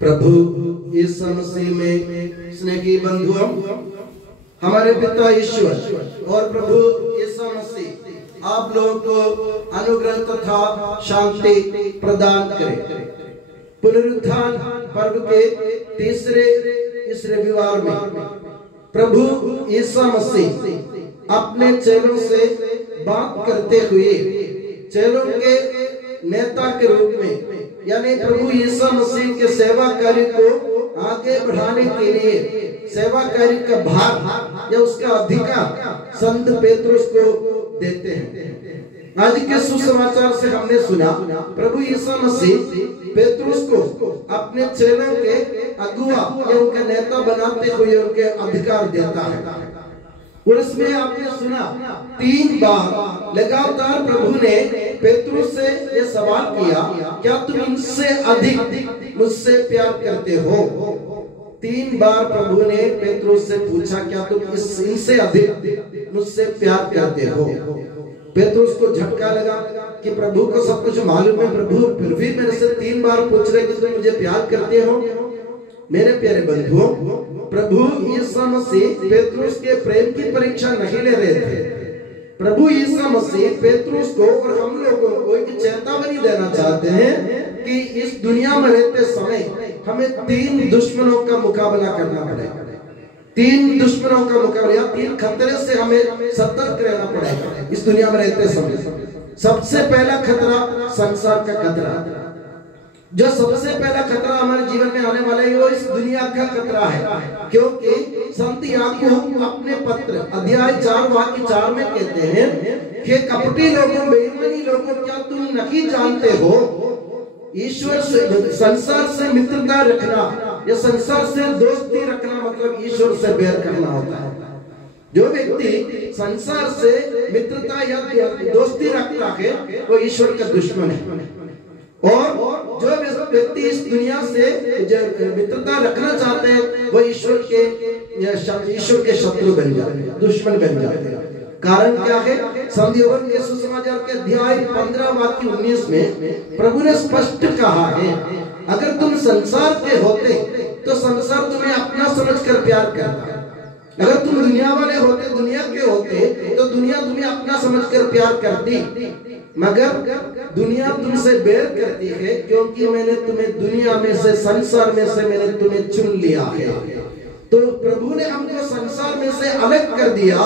प्रभु यीशु मसीह में स्नेही बंधुओं, हमारे पिता ईश्वर और प्रभु यीशु मसीह आप लोगों को अनुग्रह तथा शांति प्रदान करे। पुनरुत्थान पर्व के तीसरे इस रविवार में प्रभु यीशु मसीह अपने चेलों से बात करते हुए चेलों के नेता के रूप में, यानी प्रभु यीशु मसीह के सेवा कार्य को आगे बढ़ाने के लिए सेवा कार्य का भार या उसका अधिकार संत पेत्रुस को देते हैं। आज के सुसमाचार से हमने सुना प्रभु यीशु मसीह पेत्रुस को अपने चेलों के अगुआ या उनके नेता बनाते हुए उनके अधिकार देता है। और इसमें आपने सुना 3 बार लगातार प्रभु ने पेत्रुस से ये सवाल किया, क्या तुम इनसे अधिक मुझसे प्यार करते हो? 3 बार प्रभु ने पेत्रुस से पूछा, क्या तुम इनसे अधिक मुझसे प्यार करते हो? पेत्रुस को झटका लगा कि प्रभु को सब कुछ मालूम है, प्रभु फिर भी मेरे से 3 बार पूछ रहे कि तुम मुझे प्यार करते हो। मेरे प्यारे बंधुओं, प्रभु यीशु मसीह पेत्रुस के प्रेम की परीक्षा नहीं ले रहे थे। प्रभु यीशु मसीह पेत्रुस को और हम लोगों को एक चेतावनी देना चाहते हैं कि इस दुनिया में रहते समय हमें 3 दुश्मनों का मुकाबला करना पड़ेगा। 3 दुश्मनों का मुकाबला, 3 खतरे से हमें सतर्क रहना पड़ेगा इस दुनिया में रहते समय। सबसे पहला खतरा संसार का खतरा। जो सबसे पहला खतरा हमारे जीवन में आने वाला है वो इस दुनिया का खतरा है, क्योंकि संत याकूब अपने पत्र अध्याय 4 वाक्य 4 में कहते हैं कि कपटी लोगों, बेईमानी लोगों, क्या तुम नहीं जानते हो ईश्वर से, संसार से मित्रता रखना या संसार से दोस्ती रखना मतलब ईश्वर से बैर करना होता है। जो व्यक्ति संसार से मित्रता या दोस्ती रखता है वो ईश्वर का दुश्मन है, और जो व्यक्ति इस दुनिया से मित्रता रखना चाहते हैं वो ईश्वर के शत्रु बन जाते हैं, दुश्मन बन जाते हैं। कारण क्या है? संत यूहन्ना के सुसमाचार के अध्याय 15 वाक्य 19 में प्रभु ने स्पष्ट कहा है, अगर तुम संसार के होते तो संसार तुम्हें अपना समझकर प्यार करता। अगर तुम दुनिया वाले होते, दुनिया के होते, तो दुनिया तुम्हें अपना समझकर प्यार करती, मगर दुनिया तुमसे बैर करती है, क्योंकि मैंने तुम्हें दुनिया में से, संसार में से मैंने तुम्हें चुन लिया है। तो प्रभु ने हमको संसार में से अलग कर दिया।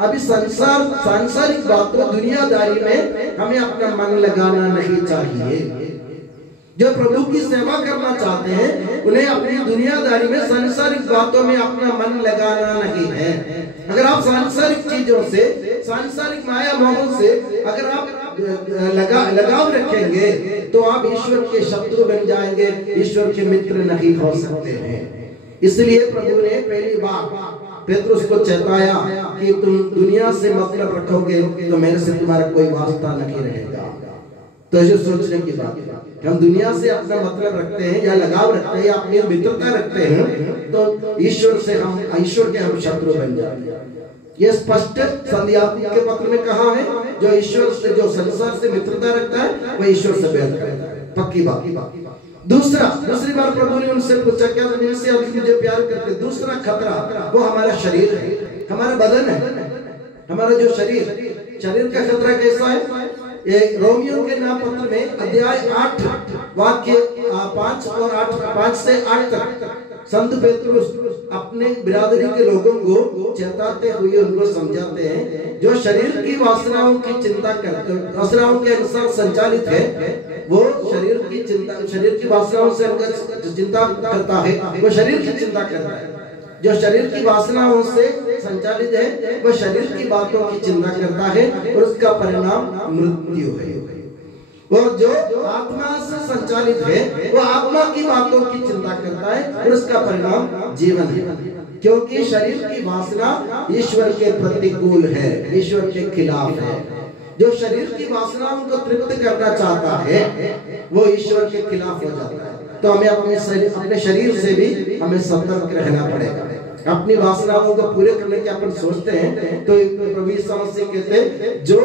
अभी सांसारिक बातों, दुनियादारी में हमें अपना मन लगाना नहीं चाहिए। जो प्रभु की सेवा करना चाहते हैं उन्हें अपनी दुनियादारी में, सांसारिक बातों में अपना मन लगाना नहीं है। अगर आप सांसारिक चीजों से, सांसारिक माया मोह से अगर आप लगाव रखेंगे तो आप ईश्वर के शत्रु बन जाएंगे, ईश्वर के मित्र नहीं हो सकते हैं। इसलिए प्रभु ने पहली बार पेत्रुस को चेताया कि तुम दुनिया से मतलब रखोगे तो मेरे से तुम्हारा कोई वास्ता नहीं रहेगा। तो ऐसे सोचने की बात है, हम दुनिया से अपना मतलब रखते हैं या लगाव रखते हैं या अपनी मित्रता रखते हैं तो ईश्वर से हम, ईश्वर के हम शत्रु बन जाएंगे। ये स्पष्ट संत याकूब के पत्र में कहा है, जो ईश्वर से, जो संसार से मित्रता रखता है वह ईश्वर से बैर करता है, पक्की बात। दूसरी बार प्रभु ने उनसे पूछा, क्या तुम इनसे अधिक मुझे प्यार करते? दूसरा खतरा वो हमारा शरीर है, हमारा बदन है, हमारा जो शरीर का खतरा कैसा है? ये रोमियो के नाम पत्र में अध्याय 8 वाक्य 5 से 8 तक संत पेत्रुस अपने बिरादरी के लोगों को चेताते हुए उनको समझाते हैं, जो शरीर की वासनाओं की चिंता करते, वासनाओं के अनुसार संचालित है, वो शरीर की वासनाओं से चिंता करता है, वो शरीर की चिंता करता है। जो शरीर की वासनाओं से संचालित है वह शरीर की बातों की चिंता करता है और उसका परिणाम मृत्यु है। और जो आत्मा से संचालित है वो आत्मा की बातों की चिंता करता है और उसका परिणाम जीवन है, क्योंकि शरीर की वासना ईश्वर के प्रतिकूल है, ईश्वर के खिलाफ है। जो शरीर की वासनाओं को तृप्त करना चाहता है वो ईश्वर के खिलाफ हो जाता है। तो हमें अपने शरीर से भी हमें सतर्क रहना पड़ेगा। अपनी वासनाओं को पूरे करने के अपन सोचते हैं तो प्रभु यीशु मसीह कहते हैं, जो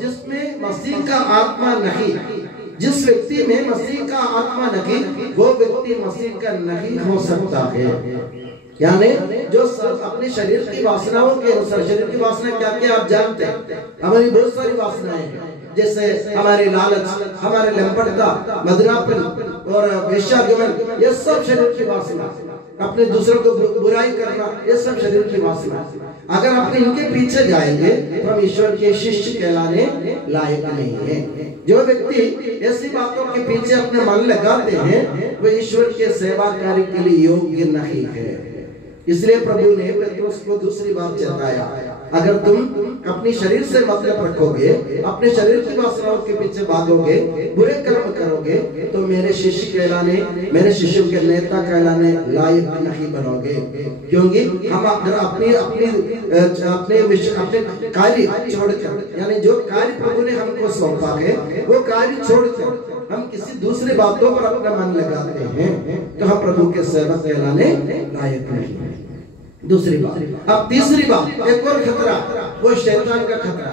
जिसमें मसीह का आत्मा नहीं, जिस व्यक्ति में मसीह का आत्मा नहीं, वो व्यक्ति मसीह का नहीं हो सकता है। यानी जो अपने शरीर की वासनाओं के अनुसार, शरीर की वासना क्या क्या आप जानते हैं, हमारी बहुत सारी वासनाएं हैं, जैसे हमारे लालच, हमारे लंपटता, मदिरापन और वेश्यागमन, ये सब शरीर की वासना। अपने दूसरों को बुराई करना, ये सब शरीर की वासना। अगर अपने इनके पीछे जाएंगे तो हम ईश्वर के शिष्य कहलाने लायक नहीं है। जो व्यक्ति ऐसी बातों के पीछे अपने मन लगाते हैं वो ईश्वर के सेवा कार्य के लिए योग्य नहीं है। इसलिए प्रभु ने पतरस को दूसरी बात चेताया, अगर तुम अपनी शरीर से मतलब रखोगे, अपने शरीर की वासनाओं के पीछे भागोगे, बुरे कर्म करोगे, तो मेरे शिष्य कहलाने, मेरे शिष्यों के नेता कहलाने लायक नहीं बनोगे। क्योंकि हम अगर अपने कार्य छोड़कर, यानी जो कार्य प्रभु ने हमको सौंपा है वो कार्य छोड़कर हम किसी दूसरी बातों पर अपना मन लगाते हैं तो हम प्रभु के सेवक कहलाने लायक नहीं है। दूसरी बात। अब तीसरी बात, एक और खतरा, वो शैतान का खतरा।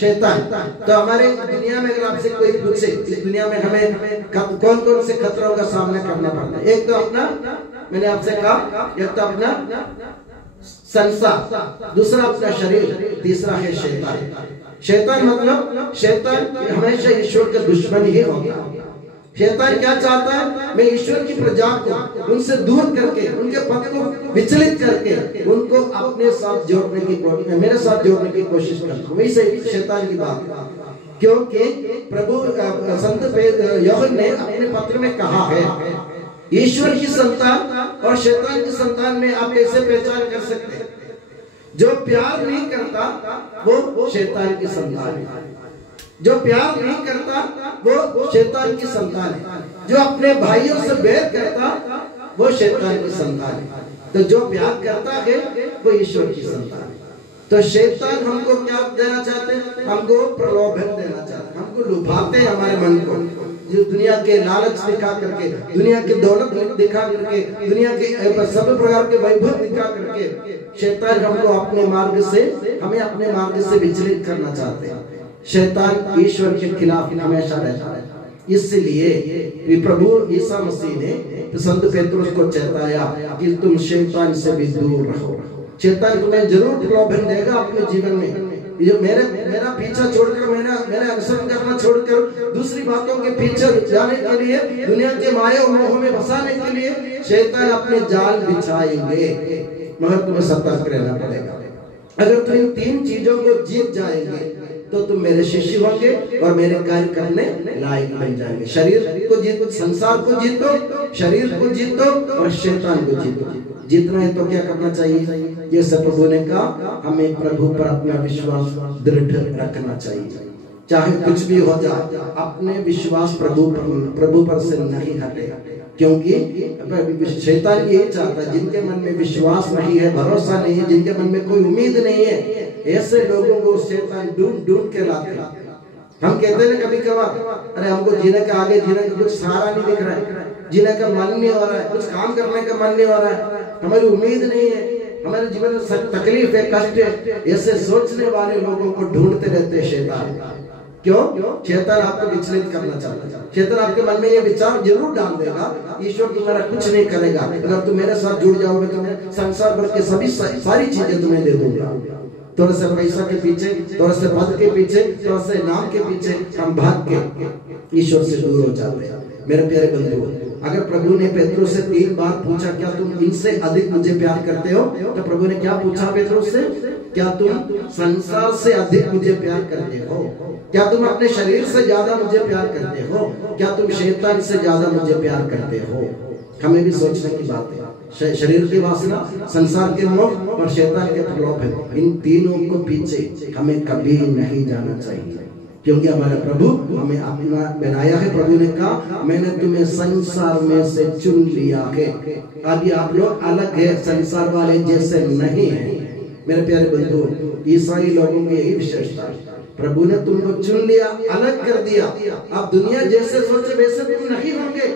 शैतान तो हमारे दुनिया में अगर आपसे कोई पूछे इस दुनिया में हमें कौन कौन से खतरों का सामना करना पड़ता है, एक तो अपना, मैंने आपसे कहा, एक तो अपना संसार, दूसरा अपना शरीर, तीसरा है शैतान। शैतान मतलब शैतान हमेशा ईश्वर का दुश्मन ही होगा। शैतान क्या चाहता है, मैं ईश्वर की प्रजा को उनसे दूर करके, उनके पथ को विचलित करके उनको अपने साथ जोड़ने की, मेरे साथ जोड़ने की कोशिश करता हूँ। वही से शैतान की बात। क्योंकि प्रभु संत यूहन्ना ने अपने पत्र में कहा है, ईश्वर की संतान और शैतान की संतान में आप कैसे पहचान कर सकते हैं? जो प्यार नहीं करता वो शैतान की संतान है। जो प्यार नहीं करता वो शैतान की संतान है। जो अपने भाइयों से बैर करता वो शैतान की संतान है। तो जो प्यार करता है वो ईश्वर की संतान है। तो शैतान हमको क्या देना चाहते हैं? हमको प्रलोभन देना चाहते हैं, हमको लुभाते हैं हमारे मन को, जो दुनिया के लालच दिखा करके, दुनिया की दौलत दिखा करके, दुनिया के सब प्रकार के वैभव दिखा करके शैतान हमको अपने मार्ग से, हमें अपने मार्ग से विचलित करना चाहते हैं। शैतान ईश्वर के खिलाफ हमेशा रहता है। इसलिए प्रभु ईसा मसीह ने संत पेतरुस को चेताया कि तुम शैतान से भी दूर रहो। शैतान तुम्हें जरूर प्रलोभन देगा अपने जीवन में। ये मेरा पीछा छोड़कर, मेरा अनुसरण करना छोड़कर दूसरी बातों के पीछे जाने के लिए, दुनिया के माया और मोह में फंसाने के लिए शैतान अपने जाल बिछाएंगे, मगर तुम्हें सतर्क रहना पड़ेगा। अगर तुम इन तीन चीजों को जीत जाएंगे तो तुम मेरे शिष्य होंगे और मेरे कार्य करने लायक बन जाएंगे। शरीर को जीतो, संसार को जीतो, शरीर को जीतो और शैतान को जीतो। जीतना है तो क्या करना चाहिए? जैसे प्रभु ने कहा, हमें प्रभु पर अपना विश्वास दृढ़ रखना चाहिए। चाहे कुछ भी हो जाए, अपने विश्वास प्रभु पर से नहीं हटेगा। क्योंकि शैतान ये चाहता है, जिनके मन में विश्वास नहीं है, भरोसा नहीं है, जिनके मन में कोई उम्मीद नहीं है, ऐसे लोगों को शैतान ढूंढ के लाते हैं। हम कहते हैं कभी कभार, अरे हमको जीने का, आगे जीने का कुछ सहारा नहीं दिख रहा है, जीने का मन नहीं हो रहा है, कुछ काम करने का मन नहीं हो रहा है, हमारी उम्मीद नहीं है, हमारे जीवन में तकलीफ है, कष्ट है। ऐसे सोचने वाले लोगों को ढूंढते रहते हैं शैतान। क्यों? शैतान आपको विचलित करना चाहता है। शैतान आपके मन में ये विचार जरूर डाल देगा, ईश्वर तुम्हारा कुछ नहीं करेगा, अगर तुम मेरे साथ जुड़ जाओगे तो मैं संसार भर के सारी चीजें तुम्हें दे दूंगा। थोड़ा सा पैसा के पीछे, थोड़ा सा पद के पीछे, थोड़ा सा नाम के पीछे हम भाग के ईश्वर से दूर हो जाते हैं। मेरे प्यारे बंधुओं, अगर प्रभु ने पेतरुस से 3 बार पूछा, क्या तुम इनसे अधिक मुझे प्यार करते हो? तो प्रभु ने क्या पूछा पेतरुस से? क्या तुम संसार से अधिक मुझे प्यार करते हो? क्या तुम अपने शरीर से ज्यादा मुझे प्यार करते हो? क्या तुम शैतान से ज्यादा मुझे प्यार करते हो? हमें भी सोचने की बात है। शरीर की वासना, संसार के मोह और शैतान के प्रलोभन, इन तीनों को पीछे हमें कभी नहीं जाना चाहिए। क्योंकि हमारा प्रभु हमें अपना बनाया है। प्रभु ने कहा, मैंने तुम्हें संसार में से चुन लिया है। अभी आप लोग अलग है, संसार वाले जैसे नहीं है। मेरे प्यारे बंधुओं, ईसाई लोगों में यही विशेषता है। प्रभु ने तुमको चुन लिया, अलग कर दिया। अब दुनिया जैसे सोचे वैसे तुम नहीं होंगे।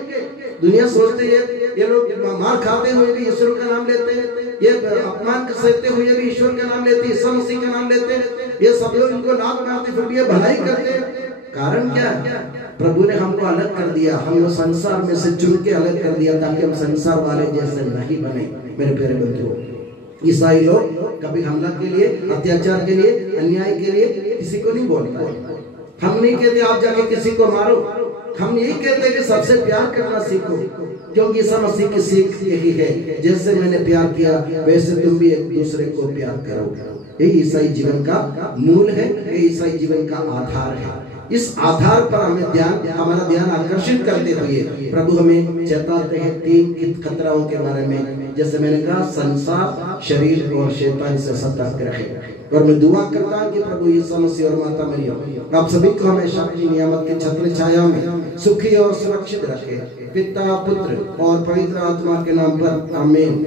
दुनिया सोचते है, ये लोग मार खाते हुए भी ईश्वर का नाम लेते हैं, ये अपमान सहते हुए भी ईश्वर का नाम लेते हैं, ईसा मसीह का नाम लेते हैं, ये सब लोग इनको लात मारते फिर भी ये भलाई करते हैं। कारण क्या? प्रभु ने हमको अलग कर दिया, हमको संसार में से चुन के अलग कर दिया ताकि हम संसार वाले जैसे नहीं बने। मेरे प्यारे बंधुओं, ईसाई लोग कभी हमला के लिए, अत्याचार के लिए, अन्याय के लिए किसी को नहीं बोलता। हम नहीं कहते आप जाके किसी को मारो, हम यही कहते हैं कि सबसे प्यार करना सीखो, क्योंकि ईसा मसीह की सीख यही है, जैसे मैंने प्यार किया वैसे तुम भी एक दूसरे को प्यार करो। यही ईसाई जीवन का मूल है, यही ईसाई जीवन का आधार है। इस आधार पर हमारा ध्यान आकर्षित करते हुए प्रभु हमें चेताते हैं 3 खतराओं के बारे में। जैसे मैंने कहा, संसार, शरीर और शैतान से सतर्क रहे। और मैं दुआ करता हूं कि प्रभु यीशु मसीह और माता मरियम आप सभी को हमेशा अपनी नियामत की छत्र छाया में सुखी और सुरक्षित रखे। पिता, पुत्र और पवित्र आत्मा के नाम पर आमीन।